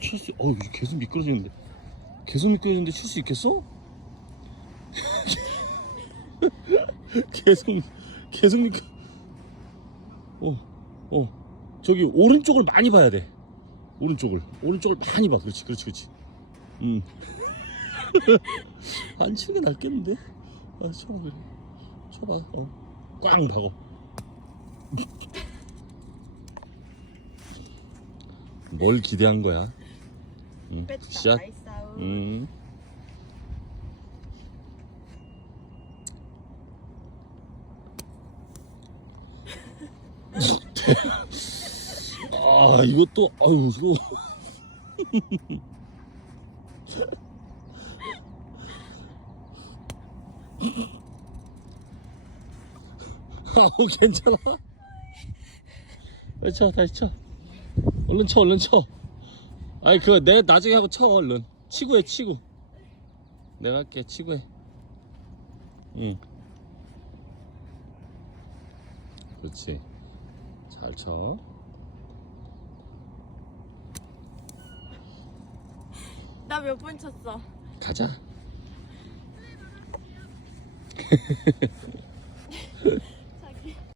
칠 수 어 계속 미끄러지는데. 계속 미끄러지는데 칠 수 있겠어? 계속 계속 미끄 어 어. 저기 오른쪽을 많이 봐야 돼. 오른쪽을. 오른쪽을 많이 봐. 그렇지 그렇지 그렇지. 음 안 치는 게 낫겠는데? 아 쳐봐 그래. 쳐봐. 어 꽝 박어. 뭘 기대한 거야 응, 뺐다. 굿샷. 음. 아 이것도 아유 무서워 아우 괜찮아 쳐 다시 쳐 얼른 쳐 얼른 쳐 아니 그거 내 나중에 하고 쳐 얼른. 치고 해 치고. 내가 할게 치고 해 응. 그렇지. 잘쳐. 나 몇 번 쳤어? 가자